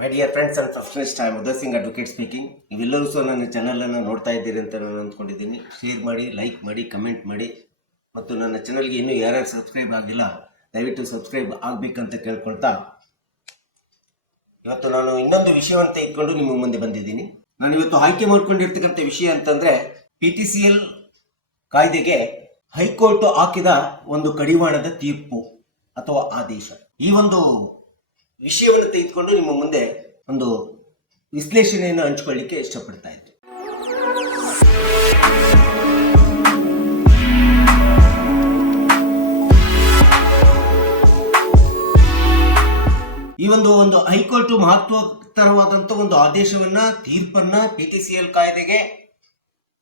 My dear friends and professionalist, I am Uday Singh advocate speaking. ಇವೆಲ್ಲರೂ ಸಹ ನನ್ನ ಚಾನಲನ್ನು ನೋಡ್ತಾ ಇದ್ದೀರಿ ಅಂತ ನಾನು ಅಂದ್ಕೊಂಡಿದ್ದೀನಿ. ಶೇರ್ ಮಾಡಿ, ಲೈಕ್ ಮಾಡಿ, ಕಮೆಂಟ್ ಮಾಡಿ, ಮತ್ತು ನನ್ನ ಚಾನಲ್ಗೆ ಇನ್ನೂ ಯಾರ್ಯಾರು ಸಬ್ಸ್ಕ್ರೈಬ್ ಆಗಿಲ್ಲ ದಯವಿಟ್ಟು ಸಬ್ಸ್ಕ್ರೈಬ್ ಆಗಬೇಕಂತ ಕೇಳ್ಕೊಳ್ತಾ, ಇವತ್ತು ನಾನು ಇನ್ನೊಂದು ವಿಷಯವಂತ ಇಟ್ಕೊಂಡು ನಿಮ್ಮ ಮುಂದೆ ಬಂದಿದ್ದೀನಿ. ನಾನು ಇವತ್ತು ಆಯ್ಕೆ ಮಾಡ್ಕೊಂಡಿರ್ತಕ್ಕಂಥ ವಿಷಯ ಅಂತಂದರೆ PTCL ಕಾಯ್ದೆಗೆ ಹೈಕೋರ್ಟ್ ಹಾಕಿದ ಒಂದು ಕಡಿವಾಣದ ತೀರ್ಪು ಅಥವಾ ಆದೇಶ. ಈ ಒಂದು ವಿಷಯವನ್ನು ತೆಗೆದುಕೊಂಡು ನಿಮ್ಮ ಮುಂದೆ ಒಂದು ವಿಶ್ಲೇಷಣೆಯನ್ನು ಹಂಚಿಕೊಳ್ಳಿಕ್ಕೆ ಇಷ್ಟಪಡ್ತಾ ಇದ್ದೆ. ಈ ಒಂದು ಹೈಕೋರ್ಟ್ ಮಹತ್ವಕರವಾದಂಥ ಒಂದು ಆದೇಶವನ್ನ, ತೀರ್ಪನ್ನ PTCL ಕಾಯ್ದೆಗೆ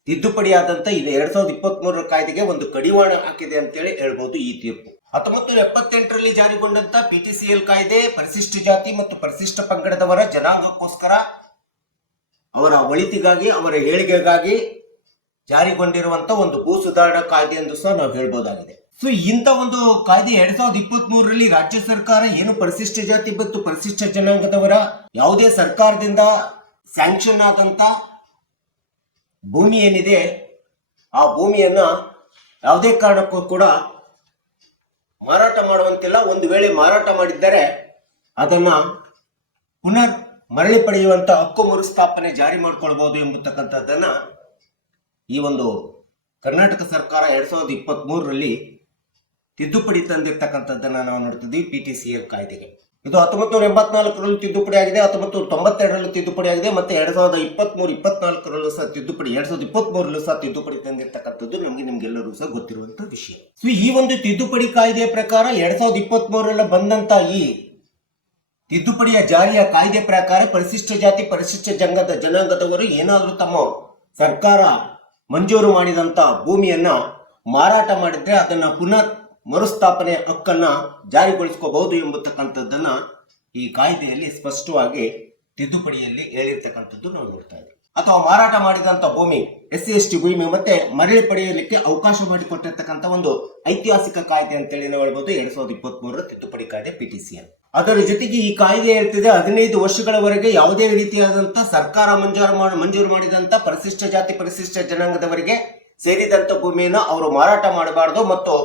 ತಿದ್ದುಪಡಿಯಾದಂಥ ಇದು 2023 ಕಾಯ್ದೆಗೆ ಒಂದು ಕಡಿವಾಣ ಹಾಕಿದೆ ಅಂತೇಳಿ ಹೇಳ್ಬೋದು. ಈ ತೀರ್ಪು 1978ರಲ್ಲಿ ಜಾರಿಗೊಂಡಂತ PTCL ಕಾಯ್ದೆ ಪರಿಶಿಷ್ಟ ಜಾತಿ ಮತ್ತು ಪರಿಶಿಷ್ಟ ಪಂಗಡದವರ ಜನಾಂಗಕ್ಕೋಸ್ಕರ ಅವರ ಒಳಿತಿಗಾಗಿ, ಅವರ ಏಳಿಗೆಗಾಗಿ ಜಾರಿಗೊಂಡಿರುವಂತ ಒಂದು ಭೂ ಸುಧಾರಣಾ ಕಾಯ್ದೆ ಎಂದು ಸಹ ನಾವು ಹೇಳ್ಬೋದಾಗಿದೆ. ಸೊ ಇಂಥ ಒಂದು ಕಾಯ್ದೆ 2023ರಲ್ಲಿ ರಾಜ್ಯ ಸರ್ಕಾರ ಏನು ಪರಿಶಿಷ್ಟ ಜಾತಿ ಮತ್ತು ಪರಿಶಿಷ್ಟ ಜನಾಂಗದವರ ಯಾವುದೇ ಸರ್ಕಾರದಿಂದ ಸ್ಯಾಂಕ್ಷನ್ ಆದಂತ ಭೂಮಿ ಏನಿದೆ, ಆ ಭೂಮಿಯನ್ನ ಯಾವುದೇ ಕಾರಣಕ್ಕೂ ಕೂಡ ಮಾರಾಟ ಮಾಡುವಂತಿಲ್ಲ. ಒಂದು ವೇಳೆ ಮಾರಾಟ ಮಾಡಿದ್ದರೆ ಅದನ್ನ ಪುನರ್ ಮರಳಿ ಪಡೆಯುವಂತ ಹಕ್ಕು ಮರುಸ್ಥಾಪನೆ ಜಾರಿ ಮಾಡ್ಕೊಳ್ಬಹುದು ಎಂಬತಕ್ಕಂಥದ್ದನ್ನ ಈ ಒಂದು ಕರ್ನಾಟಕ ಸರ್ಕಾರ 2023ರಲ್ಲಿ ತಿದ್ದುಪಡಿ ತಂದಿರ್ತಕ್ಕಂಥದ್ದನ್ನ ನಾವು ನೋಡ್ತಿದ್ವಿ PTCL ಕಾಯ್ದೆಗೆ. ಇದು 1984ರಲ್ಲಿ ತಿದ್ದುಪಡಿ ಆಗಿದೆ, 1992ರಲ್ಲಿ ತಿದ್ದುಪಡಿ ಆಗಿದೆ, ಮತ್ತೆ 2023-24ರಲ್ಲೂ ಸಹ ತಿದ್ದುಪಡಿ, 2023ರಲ್ಲೂ ಸಹ ತಿದ್ದುಪಡಿ ತಂದಿರ್ತಕ್ಕಂಥದ್ದು ನಿಮ್ಗೆಲ್ಲರೂ ಸಹ ಗೊತ್ತಿರುವಂತ ವಿಷಯ. ಸೊ ಈ ಒಂದು ತಿದ್ದುಪಡಿ ಕಾಯ್ದೆಯ ಪ್ರಕಾರ 2023ರಲ್ಲಿ ಬಂದಂತ ಈ ತಿದ್ದುಪಡಿಯ ಜಾರಿಯ ಕಾಯ್ದೆ ಪ್ರಕಾರ ಪರಿಶಿಷ್ಟ ಜಾತಿ ಪರಿಶಿಷ್ಟ ಜನಾಂಗದವರು ಏನಾದರೂ ತಮ್ಮ ಸರ್ಕಾರ ಮಂಜೂರು ಮಾಡಿದಂತ ಭೂಮಿಯನ್ನ ಮಾರಾಟ ಮಾಡಿದ್ರೆ ಅದನ್ನ ಪುನರ್ ಮರುಸ್ಥಾಪನೆ ಹಕ್ಕನ್ನ ಜಾರಿಗೊಳಿಸ್ಕೋಬಹುದು ಎಂಬತಕ್ಕಂಥದ್ದನ್ನ ಈ ಕಾಯ್ದೆಯಲ್ಲಿ ಸ್ಪಷ್ಟವಾಗಿ ತಿದ್ದುಪಡಿಯಲ್ಲಿ ಹೇಳಿರ್ತಕ್ಕಂಥದ್ದು ನಾವು ನೋಡ್ತಾ ಇದ್ದೀವಿ. ಅಥವಾ ಮಾರಾಟ ಮಾಡಿದಂತ ಭೂಮಿ SC/ST ಭೂಮಿ ಮತ್ತೆ ಮರಳಿ ಪಡೆಯಲಿಕ್ಕೆ ಅವಕಾಶ ಮಾಡಿಕೊಟ್ಟಿರ್ತಕ್ಕಂಥ ಒಂದು ಐತಿಹಾಸಿಕ ಕಾಯ್ದೆ ಅಂತೇಳಿ ನಾವು ಹೇಳ್ಬೋದು 2023ರ ತಿದ್ದುಪಡಿ ಕಾಯ್ದೆ PTCL. ಅದರ ಜೊತೆಗೆ ಈ ಕಾಯ್ದೆ ಹೇಳ್ತಿದೆ 15 ವರ್ಷಗಳವರೆಗೆ ಯಾವುದೇ ರೀತಿಯಾದಂತ ಸರ್ಕಾರ ಮಂಜೂರು ಮಾಡಿದಂತ ಪರಿಶಿಷ್ಟ ಜಾತಿ ಪರಿಶಿಷ್ಟ ಜನಾಂಗದವರಿಗೆ ಸೇರಿದಂತ ಭೂಮಿಯನ್ನ ಅವರು ಮಾರಾಟ ಮಾಡಬಾರದು ಮತ್ತು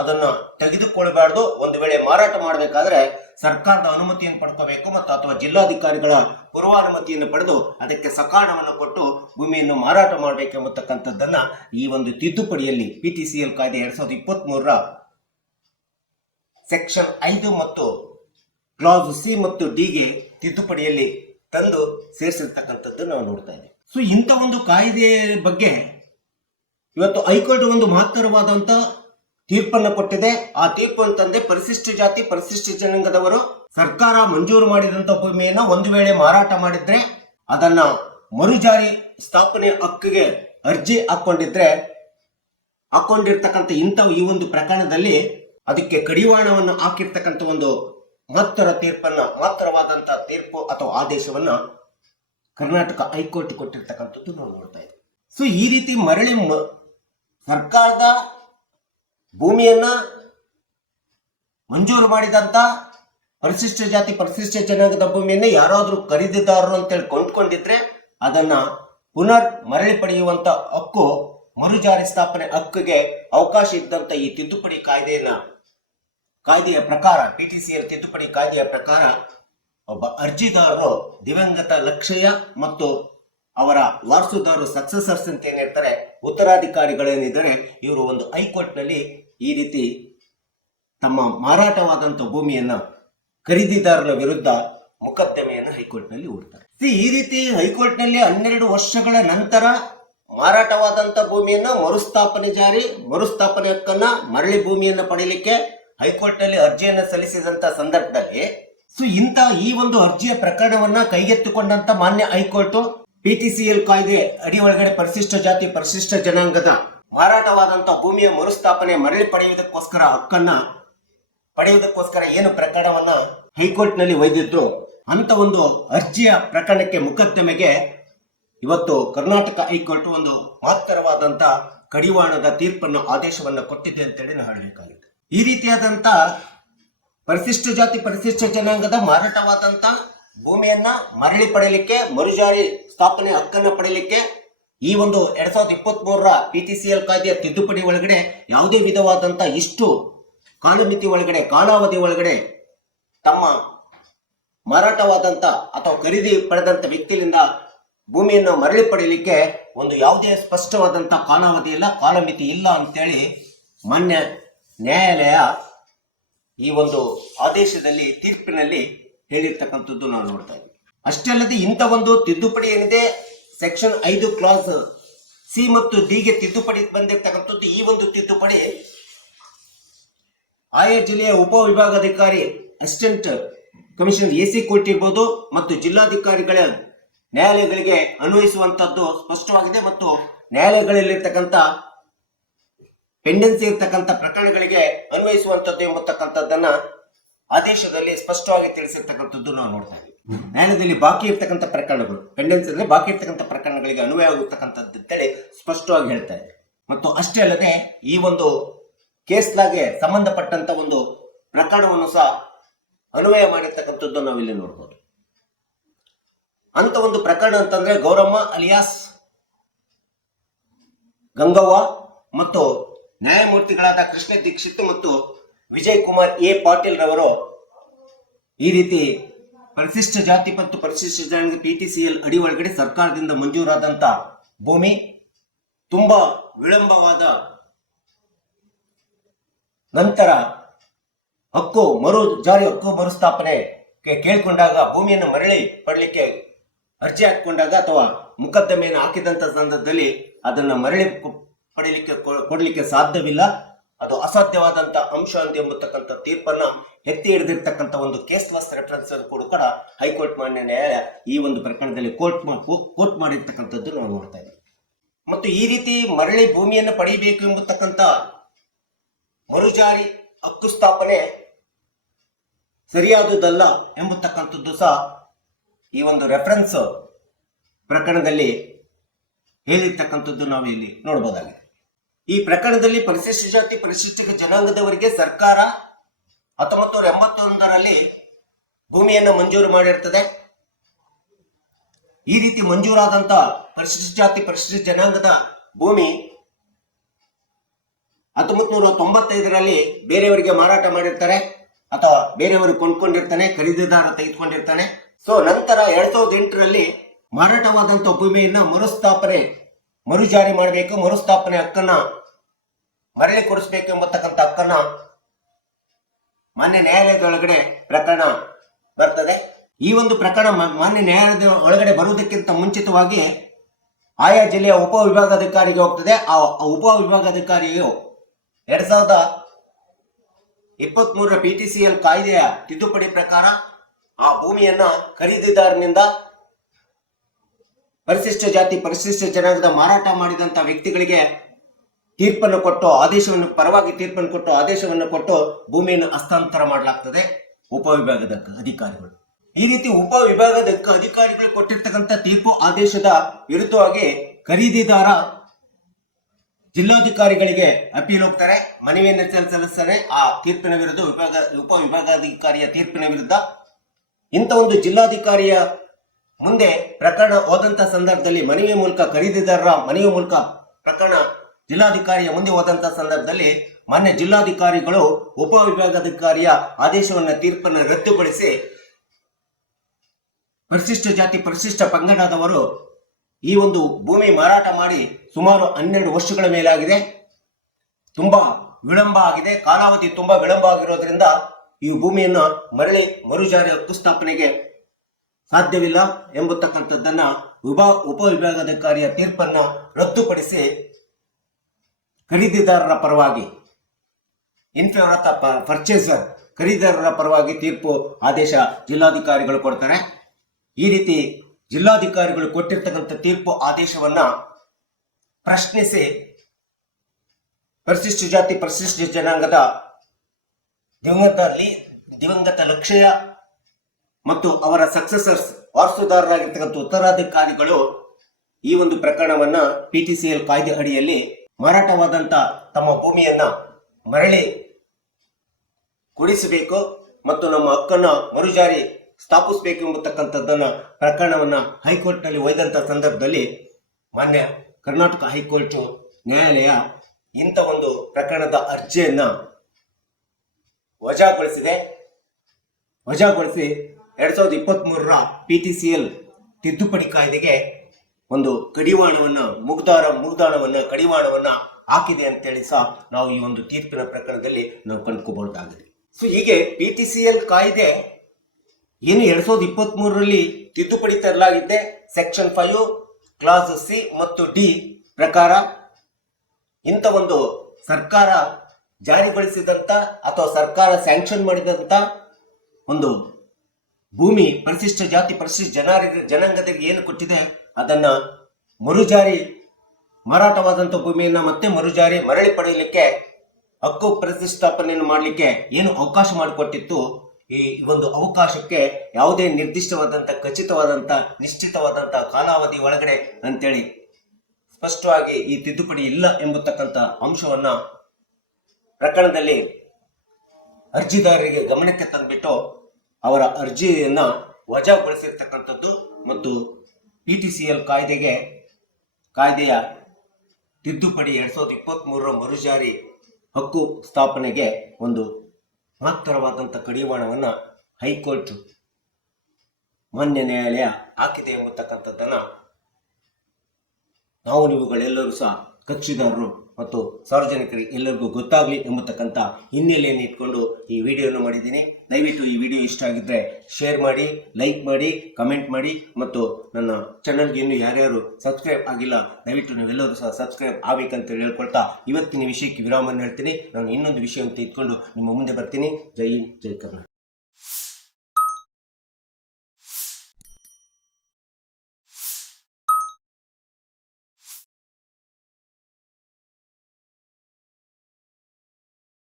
ಅದನ್ನ ತೆಗೆದುಕೊಳ್ಳಬಾರದು. ಒಂದು ವೇಳೆ ಮಾರಾಟ ಮಾಡಬೇಕಾದ್ರೆ ಸರ್ಕಾರದ ಅನುಮತಿಯನ್ನು ಪಡ್ಕೋಬೇಕು ಮತ್ತು ಅಥವಾ ಜಿಲ್ಲಾಧಿಕಾರಿಗಳ ಪೂರ್ವಾನುಮತಿಯನ್ನು ಪಡೆದು ಅದಕ್ಕೆ ಸಕಾರಣವನ್ನು ಕೊಟ್ಟು ಭೂಮಿಯನ್ನು ಮಾರಾಟ ಮಾಡಬೇಕೆಂಬತಕ್ಕಂಥದ್ದನ್ನ ಈ ಒಂದು ತಿದ್ದುಪಡಿಯಲ್ಲಿ PTCL ಕಾಯ್ದೆ 2023ರ ಸೆಕ್ಷನ್ 5 ಮತ್ತು ಕ್ಲಾಸ್ C ಮತ್ತು D ಗೆ ತಿದ್ದುಪಡಿಯಲ್ಲಿ ತಂದು ಸೇರಿಸಿರ್ತಕ್ಕಂಥದ್ದು ನಾವು ನೋಡ್ತಾ ಇದ್ದೇವೆ. ಸೊ ಇಂಥ ಒಂದು ಕಾಯ್ದೆ ಬಗ್ಗೆ ಇವತ್ತು ಹೈಕೋರ್ಟ್ ಒಂದು ಮಹತ್ತರವಾದಂತ ತೀರ್ಪನ್ನು ಕೊಟ್ಟಿದೆ. ಆ ತೀರ್ಪು ಅಂತಂದ್ರೆ ಪರಿಶಿಷ್ಟ ಜಾತಿ ಪರಿಶಿಷ್ಟ ಜನಾಂಗದವರು ಸರ್ಕಾರ ಮಂಜೂರು ಮಾಡಿದಂತ ಭೂಮಿಯನ್ನ ಒಂದು ವೇಳೆ ಮಾರಾಟ ಮಾಡಿದ್ರೆ ಅದನ್ನ ಮರುಜಾರಿ ಸ್ಥಾಪನೆ ಹಕ್ಕಿಗೆ ಅರ್ಜಿ ಹಾಕೊಂಡಿರ್ತಕ್ಕಂಥ ಈ ಒಂದು ಪ್ರಕರಣದಲ್ಲಿ ಅದಕ್ಕೆ ಕಡಿವಾಣವನ್ನು ಹಾಕಿರ್ತಕ್ಕಂಥ ಒಂದು ಮಹತ್ತರವಾದಂತ ತೀರ್ಪು ಅಥವಾ ಆದೇಶವನ್ನ ಕರ್ನಾಟಕ ಹೈಕೋರ್ಟ್ ಕೊಟ್ಟಿರ್ತಕ್ಕಂಥದ್ದು ನಾವು ನೋಡ್ತಾ ಇದ್ದೀವಿ. ಸೊ ಈ ರೀತಿ ಮರಳಿ ಸರ್ಕಾರದ ಭೂಮಿಯನ್ನ ಮಂಜೂರು ಮಾಡಿದಂತ ಪರಿಶಿಷ್ಟ ಜಾತಿ ಪರಿಶಿಷ್ಟ ಜನಾಂಗದ ಭೂಮಿಯನ್ನ ಯಾರಾದ್ರೂ ಖರೀದಿದಾರರು ಅಂತೇಳಿ ಕೊಂಡ್ಕೊಂಡಿದ್ರೆ ಅದನ್ನ ಪುನರ್ ಮರಳಿ ಪಡೆಯುವಂತ ಹಕ್ಕು ಮರುಜಾರಿ ಸ್ಥಾಪನೆ ಹಕ್ಕಿಗೆ ಅವಕಾಶ ಇದ್ದಂತ ಈ ತಿದ್ದುಪಡಿ ಕಾಯ್ದೆಯ ಪ್ರಕಾರ PTCL ತಿದ್ದುಪಡಿ ಕಾಯ್ದೆಯ ಪ್ರಕಾರ ಒಬ್ಬ ಅರ್ಜಿದಾರರು ದಿವಂಗತ ಲಕ್ಷಯ್ಯ ಮತ್ತು ಅವರ ವಾರಸುದಾರರು ಸಕ್ಸಸರ್ಸ್ ಅಂತ ಏನಿರ್ತಾರೆ, ಉತ್ತರಾಧಿಕಾರಿಗಳೇನಿದ್ದಾರೆ, ಇವರು ಒಂದು ಹೈಕೋರ್ಟ್ ನಲ್ಲಿ ಈ ರೀತಿ ತಮ್ಮ ಮಾರಾಟವಾದಂತ ಭೂಮಿಯನ್ನ ಖರೀದಿದಾರರ ವಿರುದ್ಧ ಮೊಕದ್ದಮೆಯನ್ನು ಹೈಕೋರ್ಟ್ ನಲ್ಲಿ ಹೂಡ್ತಾರೆ. ಈ ರೀತಿ ಹೈಕೋರ್ಟ್ ನಲ್ಲಿ 12 ವರ್ಷಗಳ ನಂತರ ಮಾರಾಟವಾದಂತ ಭೂಮಿಯನ್ನ ಮರುಸ್ಥಾಪನೆ ಹಕ್ಕನ್ನ ಮರಳಿ ಭೂಮಿಯನ್ನ ಪಡೆಯಲಿಕ್ಕೆ ಹೈಕೋರ್ಟ್ ನಲ್ಲಿ ಅರ್ಜಿಯನ್ನ ಸಲ್ಲಿಸಿದಂತ ಸಂದರ್ಭದಲ್ಲಿ ಈ ಒಂದು ಅರ್ಜಿಯ ಪ್ರಕರಣವನ್ನ ಕೈಗೆತ್ತಿಕೊಂಡಂತ ಮಾನ್ಯ ಹೈಕೋರ್ಟ್ PTCL ಕಾಯ್ದೆ ಅಡಿ ಒಳಗಡೆ ಪರಿಶಿಷ್ಟ ಜಾತಿ ಪರಿಶಿಷ್ಟ ಜನಾಂಗದ ಮಾರಾಟವಾದಂತ ಭೂಮಿಯ ಮರುಸ್ಥಾಪನೆ ಮರಳಿ ಪಡೆಯುವುದಕ್ಕೋಸ್ಕರ ಏನು ಪ್ರಕರಣವನ್ನ ಹೈಕೋರ್ಟ್ ನಲ್ಲಿ ಒಯ್ದಿದ್ರು ಅಂತ ಒಂದು ಅರ್ಜಿಯ ಪ್ರಕರಣಕ್ಕೆ ಮೊಕದ್ದಮೆಗೆ ಇವತ್ತು ಕರ್ನಾಟಕ ಹೈಕೋರ್ಟ್ ಒಂದು ಮಹತ್ತರವಾದಂತ ಕಡಿವಾಣದ ತೀರ್ಪನ್ನು ಆದೇಶವನ್ನ ಕೊಟ್ಟಿದೆ ಅಂತೇಳಿ ನಾವು ಹೇಳಬೇಕಾಗಿದೆ. ಈ ರೀತಿಯಾದಂತ ಪರಿಶಿಷ್ಟ ಜಾತಿ ಪರಿಶಿಷ್ಟ ಜನಾಂಗದ ಮಾರಾಟವಾದಂತ ಭೂಮಿಯನ್ನ ಮರಳಿ ಪಡೆಯಲಿಕ್ಕೆ, ಮರುಜಾರಿ ಸ್ಥಾಪನೆ ಹಕ್ಕನ್ನ ಪಡೆಯಲಿಕ್ಕೆ ಈ ಒಂದು 2023ರ PTCL ಕಾಯ್ದೆಯ ತಿದ್ದುಪಡಿ ಒಳಗಡೆ ಯಾವುದೇ ವಿಧವಾದಂತ ಇಷ್ಟು ಕಾಲಮಿತಿ ಒಳಗಡೆ, ಕಾಲಾವಧಿ ಒಳಗಡೆ ತಮ್ಮ ಮಾರಾಟವಾದಂತ ಅಥವಾ ಖರೀದಿ ಪಡೆದಂತ ವ್ಯಕ್ತಿಯಿಂದ ಭೂಮಿಯನ್ನು ಮರಳಿ ಪಡೆಯಲಿಕ್ಕೆ ಒಂದು ಯಾವುದೇ ಸ್ಪಷ್ಟವಾದಂತ ಕಾಲಾವಧಿ ಇಲ್ಲ, ಕಾಲಮಿತಿ ಇಲ್ಲ ಅಂತೇಳಿ ಮಾನ್ಯ ನ್ಯಾಯಾಲಯ ಈ ಒಂದು ಆದೇಶದಲ್ಲಿ, ತೀರ್ಪಿನಲ್ಲಿ ಹೇಳಿರ್ತಕ್ಕಂಥದ್ದು ನಾವು ನೋಡ್ತಾ ಇದ್ದೀವಿ. ಅಷ್ಟೇ ಅಲ್ಲದೆ ಇಂಥ ಒಂದು ತಿದ್ದುಪಡಿ ಏನಿದೆ, ಸೆಕ್ಷನ್ 5 ಕ್ಲಾಸ್ ಸಿ ಮತ್ತು ಡಿ ಗೆ ತಿದ್ದುಪಡಿ ಬಂದಿರ್ತಕ್ಕಂಥದ್ದು. ಈ ಒಂದು ತಿದ್ದುಪಡಿ ಆಯಾ ಜಿಲ್ಲೆಯ ಉಪವಿಭಾಗಾಧಿಕಾರಿ, ಅಸಿಸ್ಟೆಂಟ್ ಕಮಿಷನರ್ AC ಕೋರ್ಟ್ ಇರ್ಬೋದು ಮತ್ತು ಜಿಲ್ಲಾಧಿಕಾರಿಗಳ ನ್ಯಾಯಾಲಯಗಳಿಗೆ ಅನ್ವಯಿಸುವಂತದ್ದು ಸ್ಪಷ್ಟವಾಗಿದೆ. ಮತ್ತು ನ್ಯಾಯಾಲಯಗಳಲ್ಲಿರ್ತಕ್ಕಂಥ ಪೆಂಡೆನ್ಸಿ ಇರ್ತಕ್ಕಂಥ ಪ್ರಕರಣಗಳಿಗೆ ಅನ್ವಯಿಸುವಂತದ್ದು ಎಂಬತಕ್ಕಂಥದ್ದನ್ನ ಆದೇಶದಲ್ಲಿ ಸ್ಪಷ್ಟವಾಗಿ ತಿಳಿಸಿರ್ತಕ್ಕಂಥದ್ದು ನಾವು ನೋಡ್ತಾ ಇದ್ದೀವಿ. ನ್ಯಾಯಾಲಯದಲ್ಲಿ ಬಾಕಿ ಇರ್ತಕ್ಕಂಥ ಪ್ರಕರಣಗಳು, ಪೆಂಡೆನ್ಸಿ ಅಂದ್ರೆ ಬಾಕಿ ಇರ್ತಕ್ಕಂಥ ಪ್ರಕರಣಗಳಿಗೆ ಅನ್ವಯ ಆಗುತ್ತಕ್ಕಂಥದ್ದು ಅಂತೇಳಿ ಸ್ಪಷ್ಟವಾಗಿ ಹೇಳ್ತಾ ಇದೆ. ಮತ್ತು ಅಷ್ಟೇ ಅಲ್ಲದೆ ಈ ಒಂದು ಕೇಸ್ ಲಾಗೆ ಸಂಬಂಧಪಟ್ಟಂತ ಒಂದು ಪ್ರಕರಣವನ್ನು ಸಹ ಅನ್ವಯ ಮಾಡಿರ್ತಕ್ಕಂಥದ್ದು ನಾವಿಲ್ಲಿ ನೋಡ್ಬೋದು. ಅಂತ ಒಂದು ಪ್ರಕರಣ ಅಂತಂದ್ರೆ ಗೌರಮ್ಮ ಅಲಿಯಾಸ್ ಗಂಗವ್ವ ಮತ್ತು ನ್ಯಾಯಮೂರ್ತಿಗಳಾದ ಕೃಷ್ಣ ದೀಕ್ಷಿತ್ ಮತ್ತು ವಿಜಯ್ ಕುಮಾರ್ ಎ ಪಾಟೀಲ್ ರವರು ಈ ರೀತಿ ಪರಿಶಿಷ್ಟ ಜಾತಿ ಮತ್ತು ಪರಿಶಿಷ್ಟ ಜನಾಂಗ PTCL ಅಡಿ ಒಳಗಡೆ ಸರ್ಕಾರದಿಂದ ಮಂಜೂರಾದಂತ ಭೂಮಿ ತುಂಬಾ ವಿಳಂಬವಾದ ನಂತರ ಹಕ್ಕು ಮರುಸ್ಥಾಪನೆ ಕೇಳಿಕೊಂಡಾಗ, ಭೂಮಿಯನ್ನು ಮರಳಿ ಪಡಲಿಕ್ಕೆ ಅರ್ಜಿ ಹಾಕಿಕೊಂಡಾಗ ಅಥವಾ ಮೊಕದ್ದಮೆಯನ್ನು ಹಾಕಿದಂತ ಸಂದರ್ಭದಲ್ಲಿ ಅದನ್ನ ಮರಳಿ ಪಡೀಲಿಕ್ಕೆ ಕೊಡ್ಲಿಕ್ಕೆ ಸಾಧ್ಯವಿಲ್ಲ, ಅದು ಅಸಾಧ್ಯವಾದಂತ ಅಂಶ ಅಂತ ಎಂಬತಕ್ಕಂಥ ತೀರ್ಪನ್ನ ಎತ್ತಿ ಹಿಡಿದಿರ್ತಕ್ಕಂಥ ಒಂದು ಕೇಸ್ಲೆಸ್ ರೆಫರೆನ್ಸ್ ಕೂಡ ಹೈಕೋರ್ಟ್ ಮಾನ್ಯ ನ್ಯಾಯಾಲಯ ಈ ಒಂದು ಪ್ರಕರಣದಲ್ಲಿ ಕೋರ್ಟ್ ಮಾಡಿರ್ತಕ್ಕಂಥದ್ದು ನಾವು ನೋಡ್ತಾ ಇದ್ದೀವಿ. ಮತ್ತು ಈ ರೀತಿ ಮರಳಿ ಭೂಮಿಯನ್ನು ಪಡೆಯಬೇಕು ಎಂಬತಕ್ಕಂಥ ಮರುಜಾರಿ ಹಕ್ಕು ಸ್ಥಾಪನೆ ಸರಿಯಾದುದಲ್ಲ ಎಂಬತಕ್ಕಂಥದ್ದು ಸಹ ಈ ಒಂದು ರೆಫರೆನ್ಸ್ ಪ್ರಕರಣದಲ್ಲಿ ಹೇಳಿರ್ತಕ್ಕಂಥದ್ದು ನಾವು ಇಲ್ಲಿ ನೋಡಬಹುದಾಗಿದೆ. ಈ ಪ್ರಕರಣದಲ್ಲಿ ಪರಿಶಿಷ್ಟ ಜಾತಿ ಪರಿಶಿಷ್ಟ ಜನಾಂಗದವರಿಗೆ ಸರ್ಕಾರ 1981ರಲ್ಲಿ ಭೂಮಿಯನ್ನು ಮಂಜೂರು ಮಾಡಿರ್ತದೆ. ಈ ರೀತಿ ಮಂಜೂರಾದಂತ ಪರಿಶಿಷ್ಟ ಜಾತಿ ಪರಿಶಿಷ್ಟ ಜನಾಂಗದ ಭೂಮಿ 1995ರಲ್ಲಿ ಬೇರೆಯವರಿಗೆ ಮಾರಾಟ ಮಾಡಿರ್ತಾರೆ ಅಥವಾ ಬೇರೆಯವರು ಕೊಂಡ್ಕೊಂಡಿರ್ತಾನೆ, ಖರೀದಿದಾರ ತೆಗೆದುಕೊಂಡಿರ್ತಾನೆ. ಸೊ ನಂತರ 2008ರಲ್ಲಿ ಮಾರಾಟವಾದಂತ ಭೂಮಿಯನ್ನ ಮರುಜಾರಿ ಮಾಡಬೇಕು, ಮರುಸ್ಥಾಪನೆ ಹಕ್ಕನ್ನ ಮರಳಿ ಕೊಡಿಸಬೇಕು ಎಂಬತಕ್ಕಂಥ ಹಕ್ಕನ್ನ ಮಾನ್ಯ ನ್ಯಾಯಾಲಯದ ಒಳಗಡೆ ಪ್ರಕರಣ ಬರ್ತದೆ. ಈ ಒಂದು ಪ್ರಕರಣ ಮಾನ್ಯ ನ್ಯಾಯಾಲಯದ ಒಳಗಡೆ ಬರುವುದಕ್ಕಿಂತ ಮುಂಚಿತವಾಗಿ ಆಯಾ ಜಿಲ್ಲೆಯ ಉಪವಿಭಾಗಾಧಿಕಾರಿಗೆ ಹೋಗ್ತದೆ. ಆ ಉಪವಿಭಾಗಾಧಿಕಾರಿಯು 2023ರ PTCL ಕಾಯ್ದೆಯ ತಿದ್ದುಪಡಿ ಪ್ರಕಾರ ಆ ಭೂಮಿಯನ್ನ ಖರೀದಿದಾರನಿಂದ ಪರಿಶಿಷ್ಟ ಜಾತಿ ಪರಿಶಿಷ್ಟ ಜನಾಂಗದ ಮಾರಾಟ ಮಾಡಿದಂತ ವ್ಯಕ್ತಿಗಳಿಗೆ ತೀರ್ಪನ್ನು ಕೊಟ್ಟು ಆದೇಶವನ್ನು ಕೊಟ್ಟು ಭೂಮಿಯನ್ನು ಹಸ್ತಾಂತರ ಮಾಡಲಾಗ್ತದೆ ಉಪವಿಭಾಗದ ಅಧಿಕಾರಿಗಳು. ಈ ರೀತಿ ಉಪವಿಭಾಗದ ಅಧಿಕಾರಿಗಳು ಕೊಟ್ಟಿರ್ತಕ್ಕಂಥ ತೀರ್ಪು ಆದೇಶದ ವಿರುದ್ಧವಾಗಿ ಖರೀದಿದಾರ ಜಿಲ್ಲಾಧಿಕಾರಿಗಳಿಗೆ ಅಪೀಲ್ ಹೋಗ್ತಾರೆ, ಮನವಿಯನ್ನು ಸಲ್ಲಿಸ್ತಾರೆ ಆ ತೀರ್ಪಿನ ವಿರುದ್ಧ, ಉಪವಿಭಾಗಾಧಿಕಾರಿಯ ತೀರ್ಪಿನ ವಿರುದ್ಧ. ಇಂಥ ಒಂದು ಜಿಲ್ಲಾಧಿಕಾರಿಯ ಮುಂದೆ ಪ್ರಕರಣ ಹೋದಂತ ಸಂದರ್ಭದಲ್ಲಿ ಖರೀದಿದಾರರ ಮನವಿ ಮೂಲಕ ಪ್ರಕರಣ ಜಿಲ್ಲಾಧಿಕಾರಿಯ ಮುಂದೆ ಹೋದಂತ ಸಂದರ್ಭದಲ್ಲಿ ಮಾನ್ಯ ಜಿಲ್ಲಾಧಿಕಾರಿಗಳು ಉಪವಿಭಾಗಾಧಿಕಾರಿಯ ಆದೇಶವನ್ನ ತೀರ್ಪನ್ನು ರದ್ದುಗೊಳಿಸಿ ಪರಿಶಿಷ್ಟ ಜಾತಿ ಪರಿಶಿಷ್ಟ ಪಂಗಡದವರು ಈ ಒಂದು ಭೂಮಿ ಮಾರಾಟ ಮಾಡಿ ಸುಮಾರು 12 ವರ್ಷಗಳ ಮೇಲಾಗಿದೆ, ತುಂಬಾ ವಿಳಂಬ ಆಗಿದೆ, ಕಾಲಾವಧಿ ತುಂಬಾ ವಿಳಂಬ ಆಗಿರೋದ್ರಿಂದ ಈ ಭೂಮಿಯನ್ನು ಮರುಜಾರಿ ಹಕ್ಕು ಸ್ಥಾಪನೆಗೆ ಸಾಧ್ಯವಿಲ್ಲ ಎಂಬತಕ್ಕಂಥದ್ದನ್ನ ಉಪವಿಭಾಗಾಧಿಕಾರಿಯ ತೀರ್ಪನ್ನ ರದ್ದುಪಡಿಸಿ ಖರೀದಿದಾರರ ಪರವಾಗಿ in favour of the purchaser ಖರೀದಿದಾರರ ಪರವಾಗಿ ತೀರ್ಪು ಆದೇಶ ಜಿಲ್ಲಾಧಿಕಾರಿಗಳು ಕೊಡ್ತಾರೆ. ಈ ರೀತಿ ಜಿಲ್ಲಾಧಿಕಾರಿಗಳು ಕೊಟ್ಟಿರ್ತಕ್ಕಂಥ ತೀರ್ಪು ಆದೇಶವನ್ನ ಪ್ರಶ್ನಿಸಿ ಪರಿಶಿಷ್ಟ ಜಾತಿ ಪರಿಶಿಷ್ಟ ಜನಾಂಗದ ದಿವಂಗತ ಲಕ್ಷಯ್ಯ ಮತ್ತು ಅವರ ಸಕ್ಸೆಸರ್ಸ್ ವಾರಸುದಾರರಾಗಿರ್ತಕ್ಕಂಥ ಉತ್ತರಾಧಿಕಾರಿಗಳು ಈ ಒಂದು ಪ್ರಕರಣವನ್ನ PTCL ಕಾಯ್ದೆ ಅಡಿಯಲ್ಲಿ ಮಾರಾಟವಾದಂತ ತಮ್ಮ ಭೂಮಿಯನ್ನ ಮರಳಿ ಕೊಡಿಸಬೇಕು ಮತ್ತು ನಮ್ಮ ಹಕ್ಕನ್ನ ಮರುಜಾರಿ ಸ್ಥಾಪಿಸಬೇಕು ಎಂಬತಕ್ಕಂಥದ್ದನ್ನ ಪ್ರಕರಣವನ್ನ ಹೈಕೋರ್ಟ್ನಲ್ಲಿ ಒಯ್ದಂತ ಸಂದರ್ಭದಲ್ಲಿ ಮಾನ್ಯ ಕರ್ನಾಟಕ ಹೈಕೋರ್ಟ್ ನ್ಯಾಯಾಲಯ ಇಂಥ ಒಂದು ಪ್ರಕರಣದ ಅರ್ಜಿಯನ್ನ ವಜಾಗೊಳಿಸಿದೆ. ವಜಾಗೊಳಿಸಿ 2023ರ PTCL ತಿದ್ದುಪಡಿ ಕಾಯ್ದೆಗೆ ಒಂದು ಕಡಿವಾಣವನ್ನ ಹಾಕಿದೆ ಅಂತೇಳಿ ಸಹ ನಾವು ಈ ಒಂದು ತೀರ್ಪಿನ ಪ್ರಕರಣದಲ್ಲಿ ನಾವು ಕಂಡುಕೋಬಹುದಾಗಿದೆ. ಸೊ ಹೀಗೆ PTCL ಕಾಯ್ದೆ ಏನು 2023ರಲ್ಲಿ ತಿದ್ದುಪಡಿ ತರಲಾಗಿದೆ. ಸೆಕ್ಷನ್ 5 ಕ್ಲಾಸ್ C ಮತ್ತು D ಪ್ರಕಾರ ಇಂಥ ಒಂದು ಸರ್ಕಾರ ಜಾರಿಗೊಳಿಸಿದಂತ ಅಥವಾ ಸರ್ಕಾರ ಸ್ಯಾಂಕ್ಷನ್ ಮಾಡಿದಂತ ಒಂದು ಭೂಮಿ ಪರಿಶಿಷ್ಟ ಜಾತಿ ಪರಿಶಿಷ್ಟ ಜನಾಂಗದರಿಗೆ ಏನು ಕೊಟ್ಟಿದೆ ಅದನ್ನ ಮರುಜಾರಿ ಮಾರಾಟವಾದಂಥ ಭೂಮಿಯನ್ನ ಮತ್ತೆ ಮರಳಿ ಪಡೆಯಲಿಕ್ಕೆ ಹಕ್ಕು ಪ್ರತಿಷ್ಠಾಪನೆಯನ್ನು ಮಾಡಲಿಕ್ಕೆ ಏನು ಅವಕಾಶ ಮಾಡಿಕೊಟ್ಟಿತ್ತು, ಈ ಒಂದು ಅವಕಾಶಕ್ಕೆ ಯಾವುದೇ ನಿರ್ದಿಷ್ಟವಾದಂಥ ನಿಶ್ಚಿತವಾದಂಥ ಕಾಲಾವಧಿ ಒಳಗಡೆ ಅಂತೇಳಿ ಸ್ಪಷ್ಟವಾಗಿ ಈ ತಿದ್ದುಪಡಿ ಇಲ್ಲ ಎಂಬತಕ್ಕಂಥ ಅಂಶವನ್ನ ಪ್ರಕರಣದಲ್ಲಿ ಅರ್ಜಿದಾರರಿಗೆ ಗಮನಕ್ಕೆ ತಂದುಬಿಟ್ಟು ಅವರ ಅರ್ಜಿಯನ್ನ ವಜಾಗೊಳಿಸಿರ್ತಕ್ಕಂಥದ್ದು ಮತ್ತು PTCL ಕಾಯ್ದೆಯ ತಿದ್ದುಪಡಿ 2023ರ ಮರುಜಾರಿ ಹಕ್ಕು ಸ್ಥಾಪನೆಗೆ ಒಂದು ಮಹತ್ತರವಾದಂಥ ಕಡಿವಾಣವನ್ನ ಹೈಕೋರ್ಟ್ ಮಾನ್ಯ ನ್ಯಾಯಾಲಯ ಹಾಕಿದೆ ಎಂಬತಕ್ಕಂಥದ್ದನ್ನ ನಾವು ನೀವುಗಳೆಲ್ಲರೂ ಸಹ ಕಕ್ಷಿದಾರರು ಮತ್ತು ಸಾರ್ವಜನಿಕರಿಗೆ ಎಲ್ಲರಿಗೂ ಗೊತ್ತಾಗಲಿ ಎಂಬತಕ್ಕಂಥ ಹಿನ್ನೆಲೆಯನ್ನು ಇಟ್ಕೊಂಡು ಈ ವಿಡಿಯೋನ ಮಾಡಿದ್ದೀನಿ. ದಯವಿಟ್ಟು ಈ ವಿಡಿಯೋ ಇಷ್ಟ ಆಗಿದ್ದರೆ ಶೇರ್ ಮಾಡಿ, ಲೈಕ್ ಮಾಡಿ, ಕಮೆಂಟ್ ಮಾಡಿ ಮತ್ತು ನನ್ನ ಚಾನಲ್ಗೆ ಇನ್ನೂ ಯಾರ್ಯಾರು ಸಬ್ಸ್ಕ್ರೈಬ್ ಆಗಿಲ್ಲ ದಯವಿಟ್ಟು ನೀವೆಲ್ಲರೂ ಸಹ ಸಬ್ಸ್ಕ್ರೈಬ್ ಆಗಬೇಕಂತ ಹೇಳ್ಕೊಳ್ತಾ ಇವತ್ತಿನ ವಿಷಯಕ್ಕೆ ವಿರಾಮವನ್ನು ಹೇಳ್ತೀನಿ. ನಾನು ಇನ್ನೊಂದು ವಿಷಯ ಅಂತ ಇಟ್ಕೊಂಡು ನಿಮ್ಮ ಮುಂದೆ ಬರ್ತೀನಿ. ಜೈ ಹಿಂದ್, ಜೈ ಕರ್ನಾಟಕ.